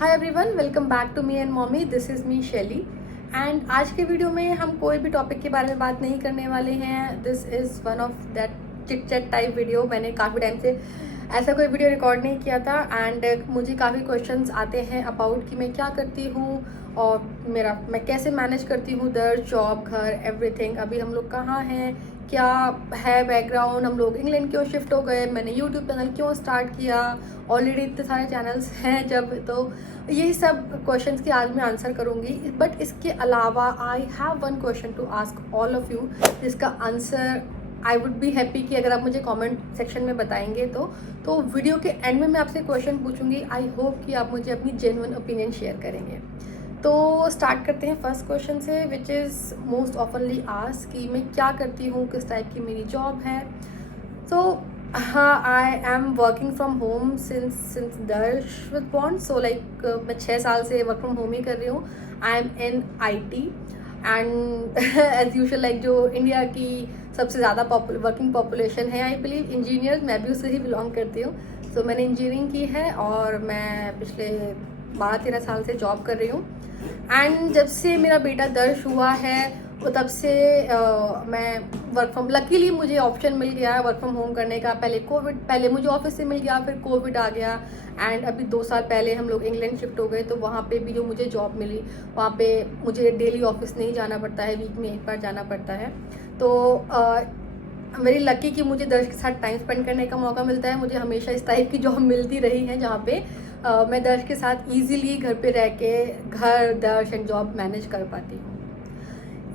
Hi everyone, welcome back to me and mommy. This is me Shaily and आज के video में हम कोई भी टॉपिक के बारे में बात नहीं करने वाले हैं। This is one of that chit chat type video. मैंने काफ़ी टाइम से ऐसा कोई वीडियो रिकॉर्ड नहीं किया था एंड मुझे काफ़ी क्वेश्चंस आते हैं अबाउट कि मैं क्या करती हूँ और मैं कैसे मैनेज करती हूँ दर जॉब घर एवरीथिंग। अभी हम लोग कहाँ हैं, क्या है बैकग्राउंड, हम लोग इंग्लैंड क्यों शिफ्ट हो गए, मैंने यूट्यूब चैनल क्यों स्टार्ट किया, ऑलरेडी इतने सारे चैनल्स हैं जब। तो यही सब क्वेश्चंस की आज मैं आंसर करूँगी। बट इसके अलावा I have one question to ask all of you, जिसका answer I would be happy कि अगर आप मुझे कमेंट सेक्शन में बताएंगे। तो वीडियो के एंड में मैं आपसे क्वेश्चन पूछूंगी। आई होप कि आप मुझे अपनी जेन्युइन ओपिनियन शेयर करेंगे। तो स्टार्ट करते हैं फर्स्ट क्वेश्चन से, विच इज़ मोस्ट ऑफनली आस्क कि मैं क्या करती हूँ, किस टाइप की मेरी जॉब है। सो हाँ, I am working from home since दर्श विद बॉन्ड। सो लाइक मैं 6 साल से वर्क फ्रॉम होम ही कर रही हूँ। I am in IT and as usual like जो इंडिया की सबसे ज़्यादा वर्किंग पॉपुलेशन है, आई बिलीव इंजीनियर, मैं भी उससे ही बिलोंग करती हूँ। सो मैंने इंजीनियरिंग की है और मैं पिछले 12-13 साल से जॉब कर रही हूँ। एंड जब से मेरा बेटा दर्श हुआ है वो तब से मैं वर्क फ्रॉम, लकीली मुझे ऑप्शन मिल गया है वर्क फ्रॉम होम करने का। पहले मुझे ऑफिस से मिल गया, फिर कोविड आ गया एंड अभी 2 साल पहले हम लोग इंग्लैंड शिफ्ट हो गए। तो वहाँ पे भी जो मुझे जॉब मिली, वहाँ पे मुझे डेली ऑफिस नहीं जाना पड़ता है, वीक में एक बार जाना पड़ता है। तो वेरी लकी कि मुझे दर्श के साथ टाइम स्पेंड करने का मौका मिलता है। मुझे हमेशा इस टाइप की जॉब मिलती रही है जहाँ पे मैं दर्श के साथ ईजिली घर पे रह के घर दर्श एंड जॉब मैनेज कर पाती हूँ।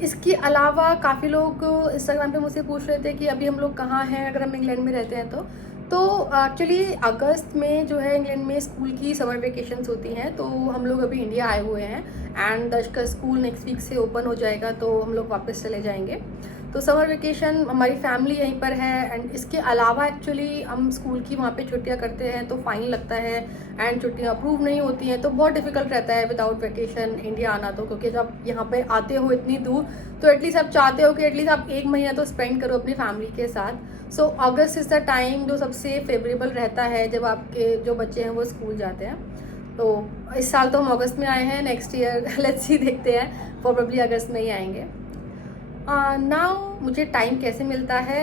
इसके अलावा काफ़ी लोग इंस्टाग्राम पे मुझसे पूछ रहे थे कि अभी हम लोग कहाँ हैं अगर हम इंग्लैंड में रहते हैं तो एक्चुअली अगस्त में जो है इंग्लैंड में स्कूल की समर वेकेशंस होती हैं। तो हम लोग अभी इंडिया आए हुए हैं एंड दर्श का स्कूल नेक्स्ट वीक से ओपन हो जाएगा, तो हम लोग वापस चले जाएंगे। तो समर वेकेशन हमारी फैमिली यहीं पर है एंड इसके अलावा एक्चुअली हम स्कूल की वहाँ पे छुट्टियाँ करते हैं तो फ़ाइन लगता है एंड छुट्टियाँ अप्रूव नहीं होती हैं। तो बहुत डिफिकल्ट रहता है विदाउट वेकेशन इंडिया आना। तो क्योंकि जब यहाँ पे आते हो इतनी दूर तो एटलीस्ट आप चाहते हो कि एटलीस्ट आप 1 महीना तो स्पेंड करो अपनी फैमिली के साथ। सो अगस्त इज़ द टाइम जो सबसे फेवरेबल रहता है जब आपके जो बच्चे हैं वो स्कूल जाते हैं। तो इस साल तो हम अगस्त में आए हैं, नेक्स्ट ईयर लेट्स सी देखते हैं, प्रोबेबली अगस्त में ही आएंगे। नाउ मुझे टाइम कैसे मिलता है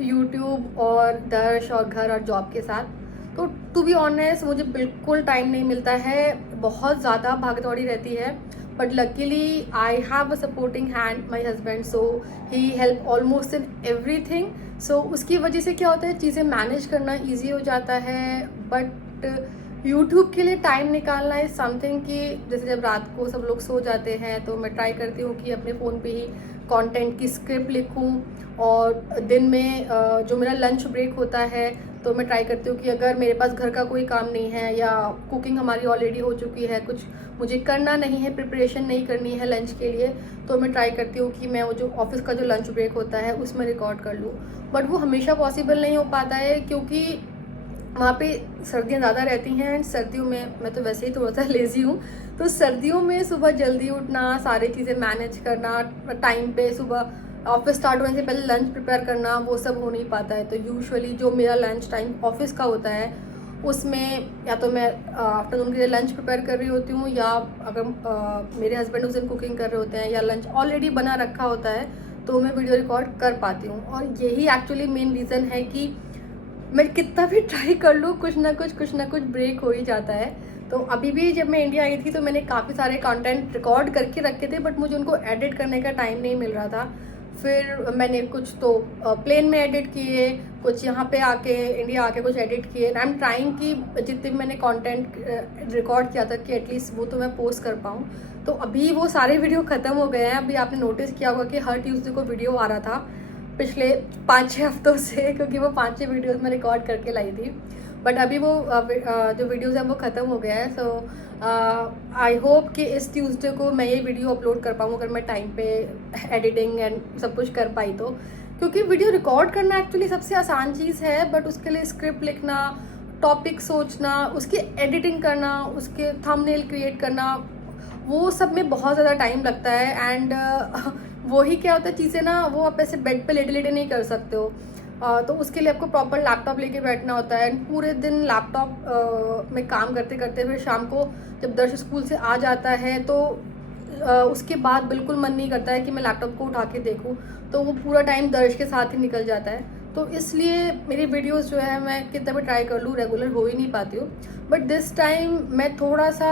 यूट्यूब और दर्श और घर और जॉब के साथ। तो टू बी ऑनेस्ट मुझे बिल्कुल टाइम नहीं मिलता है, बहुत ज़्यादा भागदौड़ी रहती है। But luckily I have a supporting hand, my husband, so he help almost in everything. So उसकी वजह से क्या होता है, चीज़ें मैनेज करना ईजी हो जाता है। बट यूट्यूब के लिए टाइम निकालना इज समथिंग कि जैसे जब रात को सब लोग सो जाते हैं तो मैं ट्राई करती हूँ कि अपने फ़ोन पे ही कंटेंट की स्क्रिप्ट लिखूँ। और दिन में जो मेरा लंच ब्रेक होता है तो मैं ट्राई करती हूँ कि अगर मेरे पास घर का कोई काम नहीं है या कुकिंग हमारी ऑलरेडी हो चुकी है, कुछ मुझे करना नहीं है, प्रिपरेशन नहीं करनी है लंच के लिए, तो मैं ट्राई करती हूँ कि मैं वो जो ऑफिस का जो लंच ब्रेक होता है उसमें रिकॉर्ड कर लूँ। बट वो हमेशा पॉसिबल नहीं हो पाता है क्योंकि वहाँ पे सर्दियाँ ज़्यादा रहती हैं एंड सर्दियों में मैं तो वैसे ही थोड़ा सा लेज़ी हूँ। तो सर्दियों में सुबह जल्दी उठना, सारी चीज़ें मैनेज करना, टाइम पे सुबह ऑफिस स्टार्ट होने से पहले लंच प्रिपेयर करना, वो सब हो नहीं पाता है। तो यूजुअली जो मेरा लंच टाइम ऑफिस का होता है उसमें या तो मैं आफ्टरनून के लिए लंच प्रिपेयर कर रही होती हूँ या अगर मेरे हस्बैंड उस दिन कुकिंग कर रहे होते हैं या लंच ऑलरेडी बना रखा होता है तो मैं वीडियो रिकॉर्ड कर पाती हूँ। और यही एक्चुअली मेन रीज़न है कि मैं कितना भी ट्राई कर लूँ कुछ ना कुछ ब्रेक हो ही जाता है। तो अभी भी जब मैं इंडिया आई थी तो मैंने काफ़ी सारे कंटेंट रिकॉर्ड करके रखे थे बट मुझे उनको एडिट करने का टाइम नहीं मिल रहा था। फिर मैंने कुछ तो प्लेन में एडिट किए, कुछ यहाँ पे आके इंडिया आके कुछ एडिट किए। आई एम ट्राइंग कि जितने भी मैंने कंटेंट रिकॉर्ड किया था कि एटलीस्ट वो तो मैं पोस्ट कर पाऊँ। तो अभी वो सारे वीडियो ख़त्म हो गए हैं। अभी आपने नोटिस किया होगा कि हर ट्यूसडे को वीडियो आ रहा था पिछले 5-6 हफ्तों से, क्योंकि वो 5-6 वीडियोस मैं रिकॉर्ड करके लाई थी। बट अभी वो जो वीडियोस हैं वो ख़त्म हो गया है। सो आई होप कि इस ट्यूसडे को मैं ये वीडियो अपलोड कर पाऊँ अगर मैं टाइम पे एडिटिंग एंड सब कुछ कर पाई तो। क्योंकि वीडियो रिकॉर्ड करना एक्चुअली सबसे आसान चीज़ है बट उसके लिए स्क्रिप्ट लिखना, टॉपिक सोचना, उसकी एडिटिंग करना, उसके थंबनेल क्रिएट करना, वो सब में बहुत ज़्यादा टाइम लगता है। एंड वो ही क्या होता है, चीज़ें ना वो आप ऐसे बेड पे लेटे लेटे नहीं कर सकते हो। तो उसके लिए आपको प्रॉपर लैपटॉप लेके बैठना होता है, पूरे दिन लैपटॉप में काम करते करते फिर शाम को जब दर्श स्कूल से आ जाता है तो उसके बाद बिल्कुल मन नहीं करता है कि मैं लैपटॉप को उठा के देखूं, तो वो पूरा टाइम दर्श के साथ ही निकल जाता है। तो इसलिए मेरी वीडियोस जो है मैं कितना भी ट्राई कर लूँ रेगुलर हो ही नहीं पाती हूँ। बट दिस टाइम मैं थोड़ा सा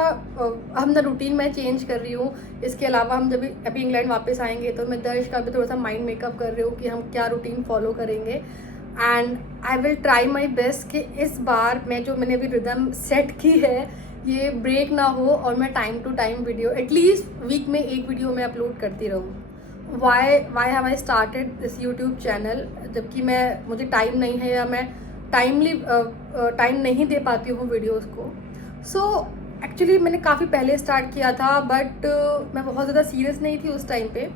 हम ना रूटीन मैं चेंज कर रही हूँ। इसके अलावा हम जब अभी इंग्लैंड वापस आएंगे तो मैं दर्श का भी थोड़ा सा माइंड मेकअप कर रही हूँ कि हम क्या रूटीन फॉलो करेंगे। And I will try my best कि इस बार मैंने अभी रिदम सेट की है ये ब्रेक ना हो और मैं time to time video at least week में एक वीडियो मैं अपलोड करती रहूँ। Why have I started this YouTube channel, जबकि मुझे टाइम नहीं है या मैं टाइम नहीं दे पाती हूँ वीडियोस को। सो एक्चुअली मैंने काफ़ी पहले स्टार्ट किया था बट मैं बहुत ज़्यादा सीरियस नहीं थी उस टाइम पे।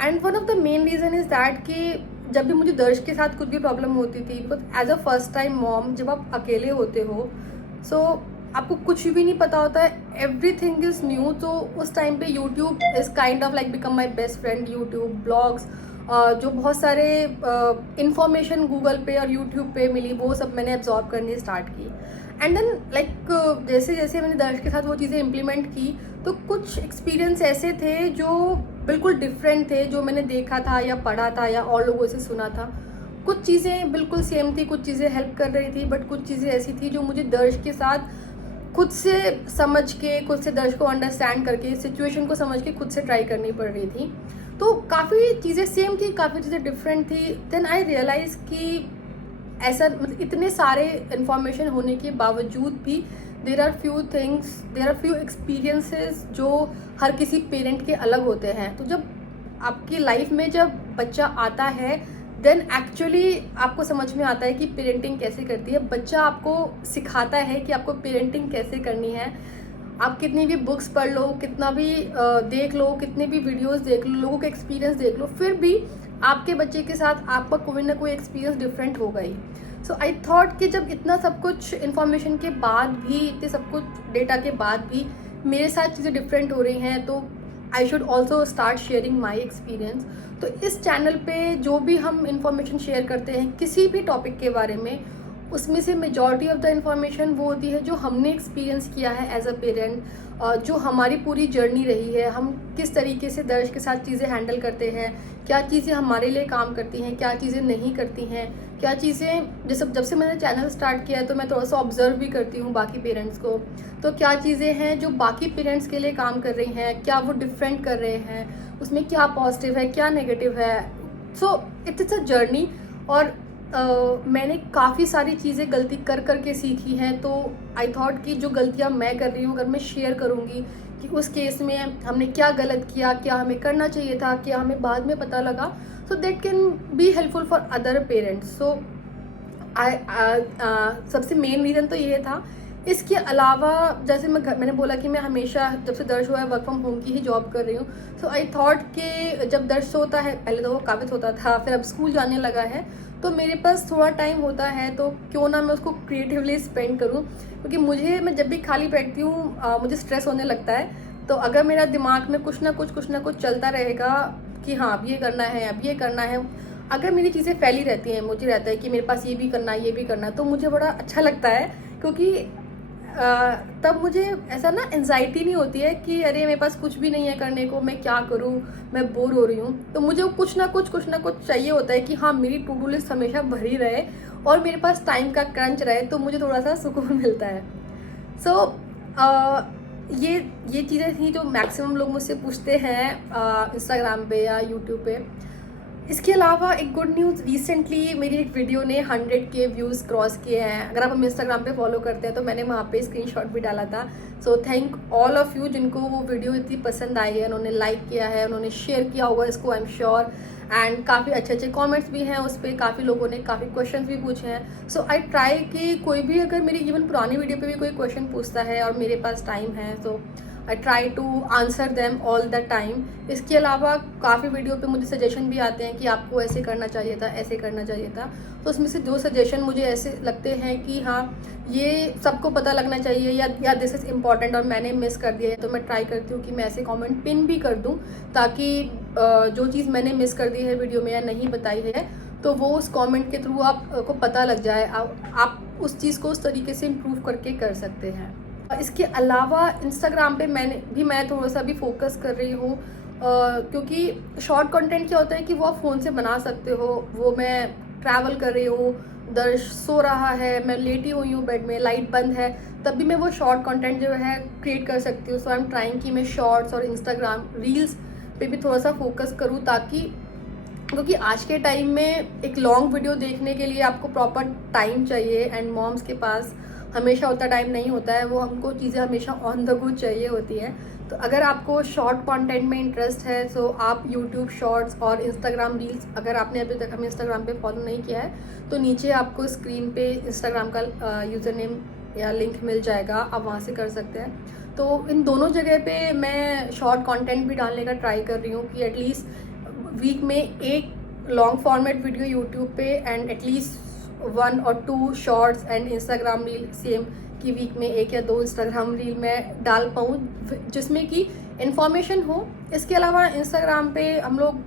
And one of the main reason is that कि जब भी मुझे दर्श के साथ कुछ भी प्रॉब्लम होती थी, because as a first time mom जब आप अकेले होते हो सो आपको कुछ भी नहीं पता होता है, एवरीथिंग इज़ न्यू। तो उस टाइम पे YouTube is kind of like become my best friend. YouTube blogs जो बहुत सारे इंफॉर्मेशन गूगल पे और यूट्यूब पे मिली वो सब मैंने एब्जॉर्ब करनी स्टार्ट की। एंड देन लाइक जैसे जैसे मैंने दर्श के साथ वो चीज़ें इम्प्लीमेंट की तो कुछ एक्सपीरियंस ऐसे थे जो बिल्कुल डिफरेंट थे, जो मैंने देखा था या पढ़ा था या और लोगों से सुना था। कुछ चीज़ें बिल्कुल सेम थी, कुछ चीज़ें हेल्प कर रही थी, बट कुछ चीज़ें ऐसी थी जो मुझे दर्श के साथ खुद से समझ के, खुद से दर्श को अंडरस्टैंड करके, सिचुएशन को समझ के खुद से ट्राई करनी पड़ रही थी। तो काफ़ी चीज़ें सेम थी, काफ़ी चीज़ें डिफरेंट थी। देन आई रियलाइज़ कि ऐसा मतलब इतने सारे इन्फॉर्मेशन होने के बावजूद भी देर आर फ्यू एक्सपीरियंसेस जो हर किसी पेरेंट के अलग होते हैं। तो जब आपकी लाइफ में जब बच्चा आता है देन एक्चुअली आपको समझ में आता है कि पेरेंटिंग कैसे करती है। बच्चा आपको सिखाता है कि आपको पेरेंटिंग कैसे करनी है। आप कितनी भी बुक्स पढ़ लो, कितना भी देख लो, कितने भी वीडियोस देख लो, लोगों के एक्सपीरियंस देख लो, फिर भी आपके बच्चे के साथ आपका कोई ना कोई एक्सपीरियंस डिफरेंट होगा ही। सो आई थॉट कि जब इतना सब कुछ इन्फॉर्मेशन के बाद भी, इतने सब कुछ डेटा के बाद भी मेरे साथ चीज़ें डिफरेंट हो रही हैं तो I should also start sharing my experience. तो इस चैनल पे जो भी हम इंफॉर्मेशन शेयर करते हैं किसी भी टॉपिक के बारे में, उसमें से मेजॉरिटी ऑफ द इंफॉर्मेशन वो होती है जो हमने एक्सपीरियंस किया है एज अ पेरेंट, जो हमारी पूरी जर्नी रही है, हम किस तरीके से दर्श के साथ चीज़ें हैंडल करते हैं, क्या चीज़ें हमारे लिए काम करती हैं, क्या चीज़ें नहीं करती हैं, क्या चीज़ें जब से मैंने चैनल स्टार्ट किया है तो मैं थोड़ा सा ऑब्जर्व भी करती हूँ बाकी पेरेंट्स को। तो क्या चीज़ें हैं जो बाकी पेरेंट्स के लिए काम कर रही हैं, क्या वो डिफरेंट कर रहे हैं, उसमें क्या पॉजिटिव है, क्या नेगेटिव है। So it's a journey. और मैंने काफ़ी सारी चीज़ें गलती कर करके सीखी हैं। तो आई थॉट कि जो गलतियाँ मैं कर रही हूँ अगर मैं शेयर करूँगी कि उस केस में हमने क्या गलत किया, क्या हमें करना चाहिए था, क्या हमें बाद में पता लगा, so that can be helpful for other parents. So सबसे मेन रीज़न तो ये था। इसके अलावा जैसे मैंने बोला कि मैं हमेशा जब से दर्श हुआ है वर्क फ्रॉम होम की ही जॉब कर रही हूँ। सो आई थॉट कि जब दर्श होता है, पहले तो वो काबिज होता था, फिर अब स्कूल जाने लगा है तो मेरे पास थोड़ा टाइम होता है तो क्यों ना मैं उसको क्रिएटिवली स्पेंड करूँ। क्योंकि मैं जब भी खाली बैठती हूँ मुझे स्ट्रेस होने लगता है। तो अगर मेरा दिमाग में कुछ ना कुछ चलता रहेगा कि हाँ अब ये करना है, अब ये करना है, अगर मेरी चीज़ें फैली रहती हैं, मुझे रहता है कि मेरे पास ये भी करना है, ये भी करना है, तो मुझे बड़ा अच्छा लगता है। क्योंकि तब मुझे ऐसा ना एंजाइटी नहीं होती है कि अरे मेरे पास कुछ भी नहीं है करने को, मैं क्या करूं, मैं बोर हो रही हूँ। तो मुझे कुछ ना कुछ चाहिए होता है कि हाँ मेरी टू डू लिस्ट हमेशा भरी रहे और मेरे पास टाइम का क्रंच रहे, तो मुझे थोड़ा सा सुकून मिलता है। सो ये चीज़ें थी जो मैक्सिमम लोग मुझसे पूछते हैं इंस्टाग्राम पे या यूट्यूब पे। इसके अलावा एक गुड न्यूज़, रिसेंटली मेरी एक वीडियो ने 100K व्यूज़ क्रॉस किए हैं। अगर आप हमें इंस्टाग्राम पे फॉलो करते हैं तो मैंने वहाँ पे स्क्रीनशॉट भी डाला था। So thank all of you जिनको वो वीडियो इतनी पसंद आई है, उन्होंने लाइक किया है, उन्होंने शेयर किया होगा इसको, आई एम श्योर। एंड काफ़ी अच्छे कमेंट्स भी हैं उस पर, काफ़ी लोगों ने काफ़ी क्वेश्चन भी पूछे हैं। सो आई ट्राई कि कोई भी अगर मेरी इवन पुरानी वीडियो पे भी कोई क्वेश्चन पूछता है और मेरे पास टाइम है तो I try to answer them all the time. इसके अलावा काफ़ी वीडियो पे मुझे सजेशन भी आते हैं कि आपको ऐसे करना चाहिए था, ऐसे करना चाहिए था। तो उसमें से जो सजेशन मुझे ऐसे लगते हैं कि हाँ ये सबको पता लगना चाहिए या दिस इज़ इम्पॉर्टेंट और मैंने मिस कर दिया है, तो मैं ट्राई करती हूँ कि मैं ऐसे कमेंट पिन भी कर दूँ ताकि जो चीज़ मैंने मिस कर दी है वीडियो में या नहीं बताई है तो वो उस कमेंट के थ्रू आपको पता लग जाए, आप उस चीज़ को उस तरीके से इम्प्रूव करके कर सकते हैं। इसके अलावा इंस्टाग्राम पे मैं थोड़ा सा भी फोकस कर रही हूँ, क्योंकि शॉर्ट कंटेंट क्या होता है कि वो आप फ़ोन से बना सकते हो। वो मैं ट्रैवल कर रही हूँ, दर्श सो रहा है, मैं लेटी हुई हूँ बेड में, लाइट बंद है, तब भी मैं वो शॉर्ट कंटेंट जो है क्रिएट कर सकती हूँ। सो आई एम ट्राइंग कि मैं शॉर्ट्स और इंस्टाग्राम रील्स पे भी थोड़ा सा फोकस करूँ, ताकि क्योंकि आज के टाइम में एक लॉन्ग वीडियो देखने के लिए आपको प्रॉपर टाइम चाहिए, एंड मॉम्स के पास हमेशा उतना टाइम नहीं होता है, वो हमको चीज़ें हमेशा ऑन द गो चाहिए होती है। तो अगर आपको शॉर्ट कंटेंट में इंटरेस्ट है तो आप यूट्यूब शॉर्ट्स और इंस्टाग्राम रील्स, अगर आपने अभी तक हमें इंस्टाग्राम पे फॉलो नहीं किया है तो नीचे आपको स्क्रीन पे इंस्टाग्राम का यूज़र नेम या लिंक मिल जाएगा, आप वहाँ से कर सकते हैं। तो इन दोनों जगह पे मैं शॉर्ट कंटेंट भी डालने का ट्राई कर रही हूँ कि एटलीस्ट वीक में एक लॉन्ग फॉर्मेट वीडियो यूट्यूब पे एंड एटलीस्ट 1 और 2 shorts and Instagram reel same कि वीक में 1 या 2 इंस्टाग्राम रील मैं डाल पाऊँ जिसमें कि इन्फॉर्मेशन हो। इसके अलावा इंस्टाग्राम पे हम लोग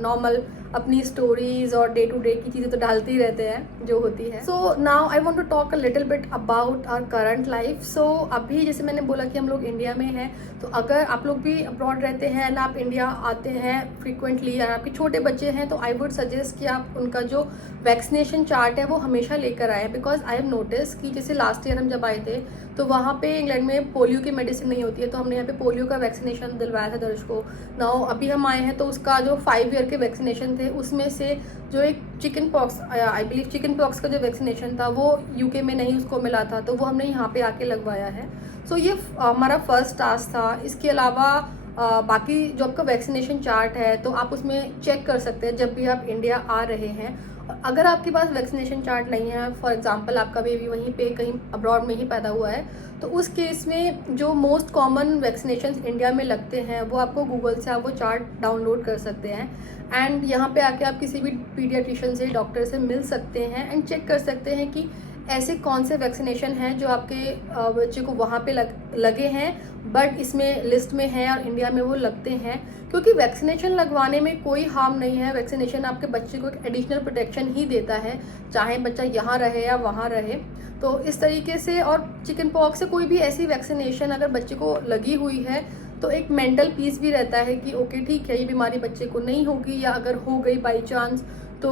नॉर्मल अपनी स्टोरीज और डे टू डे की चीज़ें तो डालते ही रहते हैं जो होती है। So now I want to talk a little bit about our current life. So अभी जैसे मैंने बोला कि हम लोग इंडिया में हैं, तो अगर आप लोग भी अब्रॉड रहते हैं एंड आप इंडिया आते हैं फ्रिक्वेंटली और आपके छोटे बच्चे हैं, तो आई वुड सजेस्ट कि आप उनका जो वैक्सीनेशन चार्ट है वो हमेशा लेकर आए। बिकॉज आई हैव नोटिस कि जैसे लास्ट ईयर हम जब आए थे तो वहाँ पे इंग्लैंड में पोलियो की मेडिसिन नहीं होती है, तो हमने यहाँ पे पोलियो का वैक्सीनेशन दिलवाया था दर्श को। नाउ अभी हम आए हैं तो उसका जो 5 ईयर के वैक्सीनेशन थे उसमें से जो एक chicken pox, I believe chicken pox का जो वैक्सीनेशन था वो यूके में नहीं उसको मिला था, तो वो हमने यहाँ पे आके लगवाया है। सो ये हमारा फर्स्ट टास्क था। इसके अलावा बाकी जो आपका वैक्सीनेशन चार्ट है तो आप उसमें चेक कर सकते हैं जब भी आप इंडिया आ रहे हैं। अगर आपके पास वैक्सीनेशन चार्ट नहीं है, फॉर एग्जांपल आपका बेबी वहीं पे कहीं अब्रॉड में ही पैदा हुआ है, तो उस केस में जो मोस्ट कॉमन वैक्सीनेशन इंडिया में लगते हैं वो आपको गूगल से आप वो चार्ट डाउनलोड कर सकते हैं एंड यहाँ पे आके आप किसी भी पीडियाट्रिशियन से, डॉक्टर से मिल सकते हैं एंड चेक कर सकते हैं कि ऐसे कौन से वैक्सीनेशन हैं जो आपके बच्चे को वहाँ पे लगे हैं बट इसमें लिस्ट में हैं और इंडिया में वो लगते हैं। क्योंकि वैक्सीनेशन लगवाने में कोई हार्म नहीं है, वैक्सीनेशन आपके बच्चे को एक एडिशनल प्रोटेक्शन ही देता है, चाहे बच्चा यहाँ रहे या वहाँ रहे। तो इस तरीके से, और चिकन पॉक्स से कोई भी ऐसी वैक्सीनेशन अगर बच्चे को लगी हुई है तो एक मेंटल पीस भी रहता है कि ओके ठीक है, ये बीमारी बच्चे को नहीं होगी, या अगर हो गई बाई चांस तो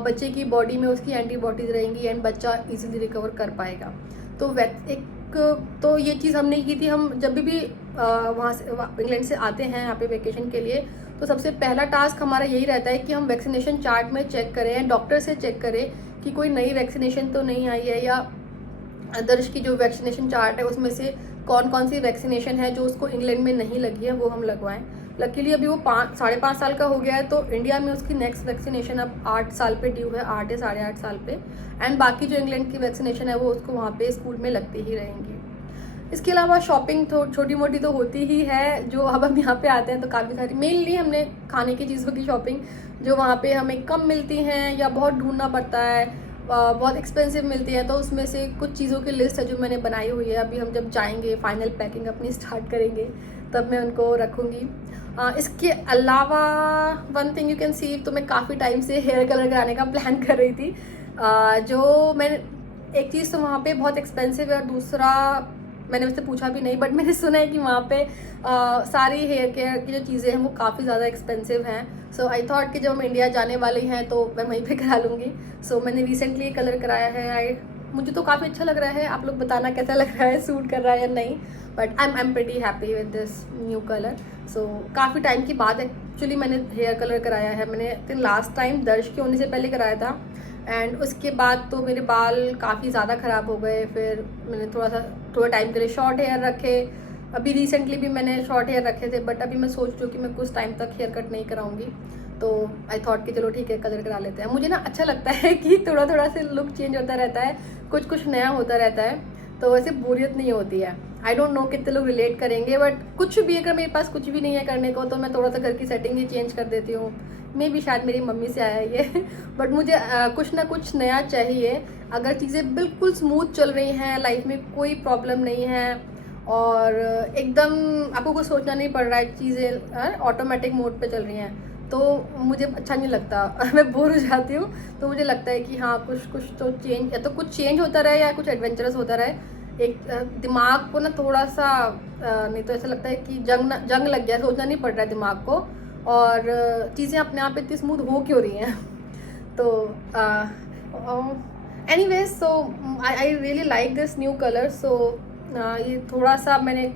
बच्चे की बॉडी में उसकी एंटीबॉडीज रहेंगी एंड बच्चा इजीली रिकवर कर पाएगा। तो ये चीज़ हमने की थी। हम जब भी वहाँ से इंग्लैंड से आते हैं यहाँ पे वेकेशन के लिए, तो सबसे पहला टास्क हमारा यही रहता है कि हम वैक्सीनेशन चार्ट में चेक करें, डॉक्टर से चेक करें कि कोई नई वैक्सीनेशन तो नहीं आई है, या दर्श की जो वैक्सीनेशन चार्ट है उसमें से कौन कौन सी वैक्सीनेशन है जो उसको इंग्लैंड में नहीं लगी है वो हम लगवाएं। लकीली अभी वो 5.5 साल का हो गया है, तो इंडिया में उसकी नेक्स्ट वैक्सीनेशन अब 8 साल पे ड्यू है, 8 या 8.5 साल पे। एंड बाकी जो इंग्लैंड की वैक्सीनेशन है वो उसको वहाँ पे स्कूल में लगती ही रहेंगी। इसके अलावा शॉपिंग तो छोटी मोटी तो होती ही है, जो अब हम यहाँ पे आते हैं तो काफ़ी सारी, मेनली हमने खाने की चीज़ों की शॉपिंग जो वहाँ पे हमें कम मिलती हैं या बहुत ढूंढना पड़ता है, बहुत एक्सपेंसिव मिलती है, तो उसमें से कुछ चीज़ों की लिस्ट है जो मैंने बनाई हुई है। अभी हम जब जाएंगे फाइनल पैकिंग अपनी स्टार्ट करेंगे तब मैं उनको रखूँगी। इसके अलावा one thing you can see, तो मैं काफ़ी टाइम से हेयर कलर कराने का प्लान कर रही थी। जो मैंने एक चीज़ तो वहाँ पे बहुत एक्सपेंसिव है और दूसरा मैंने उससे पूछा भी नहीं, बट मैंने सुना है कि वहाँ पे सारी हेयर केयर की जो चीज़ें हैं वो काफ़ी ज़्यादा एक्सपेंसिव हैं। सो आई थॉट कि जब हम इंडिया जाने वाले हैं तो मैं वहीं पे करा लूँगी। सो मैंने रिसेंटली कलर कराया है। मुझे तो काफ़ी अच्छा लग रहा है, आप लोग बताना कैसा लग रहा है, सूट कर रहा है या नहीं, but I am pretty happy with this new colour. So काफ़ी टाइम की बाद एक्चुअली मैंने हेयर कलर कराया है। मैंने लास्ट टाइम दर्श के होने से पहले कराया था एंड उसके बाद तो मेरे बाल काफ़ी ज़्यादा ख़राब हो गए, फिर मैंने थोड़ा टाइम के लिए शॉर्ट हेयर रखे। अभी रिसेंटली भी मैंने शॉर्ट हेयर रखे थे, बट अभी मैं सोच रही हूँ कि मैं कुछ टाइम तक हेयर कट नहीं कराऊंगी, तो आई थॉट कि चलो ठीक है कलर करा लेते हैं। मुझे ना अच्छा लगता है कि थोड़ा थोड़ा से लुक चेंज होता रहता है, कुछ नया होता रहता है, तो वैसे बोरियत नहीं होती है। आई डोंट नो कितने लोग रिलेट करेंगे, बट कुछ भी अगर मेरे पास कुछ भी नहीं है करने को तो मैं थोड़ा सा घर की सेटिंग ही चेंज कर देती हूँ। मे भी शायद मेरी मम्मी से आया ये बट मुझे कुछ ना कुछ नया चाहिए। अगर चीज़ें बिल्कुल स्मूथ चल रही हैं, लाइफ में कोई प्रॉब्लम नहीं है और एकदम आपको कुछ सोचना नहीं पड़ रहा है, चीज़ें ऑटोमेटिक मोड पे चल रही हैं, तो मुझे अच्छा नहीं लगता मैं बोर हो जाती हूँ। तो मुझे लगता है कि हाँ कुछ कुछ तो चेंज, या तो कुछ चेंज होता रहे या कुछ एडवेंचरस होता रहे। एक दिमाग को ना थोड़ा सा नहीं तो ऐसा लगता है कि जंग लग गया, सोचना नहीं पड़ रहा है दिमाग को, और चीज़ें अपने आप इतनी स्मूथ हो क्यों रही हैं। तो anyways, so I really like this new colour. So ये थोड़ा सा मैंने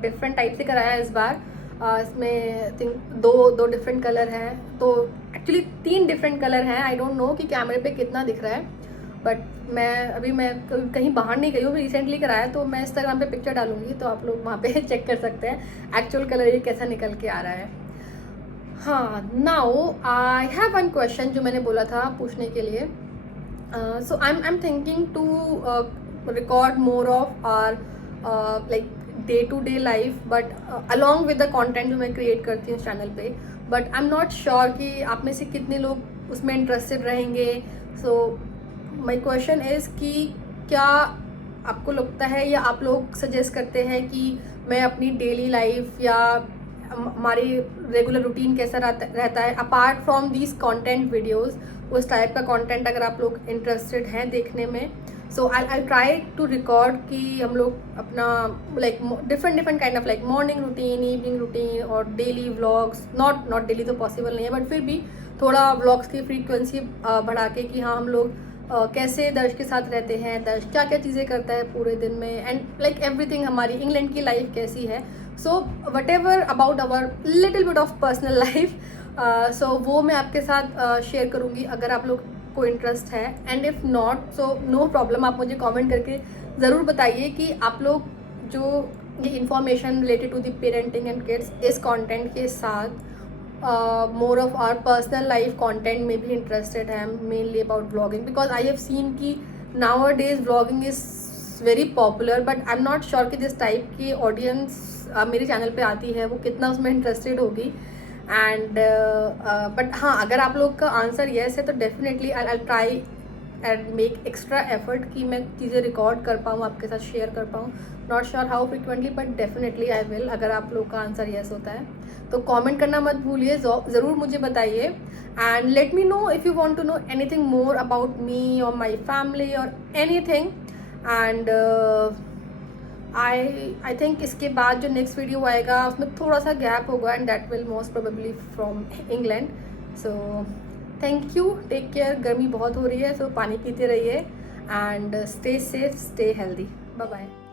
डिफरेंट टाइप से कराया है इस बार। इसमें थिंक दो डिफरेंट कलर हैं, तो एक्चुअली 3 डिफरेंट कलर हैं। आई डोंट नो कि कैमरे पे कितना दिख रहा है, बट मैं कहीं बाहर नहीं गई हूँ, रिसेंटली कराया, तो मैं इंस्टाग्राम पे पिक्चर डालूंगी तो आप लोग वहाँ पे चेक कर सकते हैं एक्चुअल कलर ये कैसा निकल के आ रहा है। हाँ, now I have one question जो मैंने बोला था पूछने के लिए। So I am thinking to record more of our like day to day life, but along with the content जो मैं क्रिएट करती हूँ चैनल पे। But I am not sure कि आप में से कितने लोग उसमें इंटरेस्टेड रहेंगे। सो माई क्वेश्चन इज़ कि क्या आपको लगता है या आप लोग सजेस्ट करते हैं कि मैं अपनी डेली लाइफ या हमारी रेगुलर रूटीन कैसा रहता है apart from these content videos, उस टाइप का कंटेंट अगर आप लोग इंटरेस्टेड हैं देखने में, सो आई ट्राई टू रिकॉर्ड कि हम लोग अपना like different kind of like morning routine, evening routine और डेली व्लॉग्स। नॉट डेली तो पॉसिबल नहीं है, बट फिर भी थोड़ा व्लॉग्स की फ्रीक्वेंसी बढ़ा के कि हाँ हम लोग कैसे दर्श के साथ रहते हैं, दर्श क्या क्या चीज़ें करता है पूरे दिन में, एंड लाइक एवरीथिंग हमारी इंग्लैंड की लाइफ कैसी है। So whatever about our little bit of personal life, so वो मैं आपके साथ शेयर करूँगी अगर आप लोग को इंटरेस्ट है। And if not so no problem, आप मुझे कमेंट करके ज़रूर बताइए कि आप लोग जो ये information related to the parenting and kids इस कंटेंट के साथ more of our personal life content में भी इंटरेस्टेड है, mainly about vlogging, because I have seen कि now days vlogging is very popular, but I am not sure कि जिस type की ऑडियंस मेरे चैनल पे आती है वो कितना उसमें इंटरेस्टेड होगी। एंड बट हाँ, अगर आप लोग का आंसर येस है तो definitely I try and make extra effort कि मैं चीज़ें रिकॉर्ड कर पाऊँ, आपके साथ शेयर कर पाऊँ। Not sure how frequently, but definitely I will, अगर आप लोग का आंसर येस होता है तो कमेंट करना मत भूलिए, ज़रूर मुझे बताइए। And let me know if you want to know anything more about me or my family or anything. And I think इसके बाद जो नेक्स्ट वीडियो आएगा उसमें थोड़ा सा गैप होगा, and that will most probably from England. So thank you, take care. गर्मी बहुत हो रही है, सो पानी पीते रहिए and stay safe, stay healthy. Bye bye.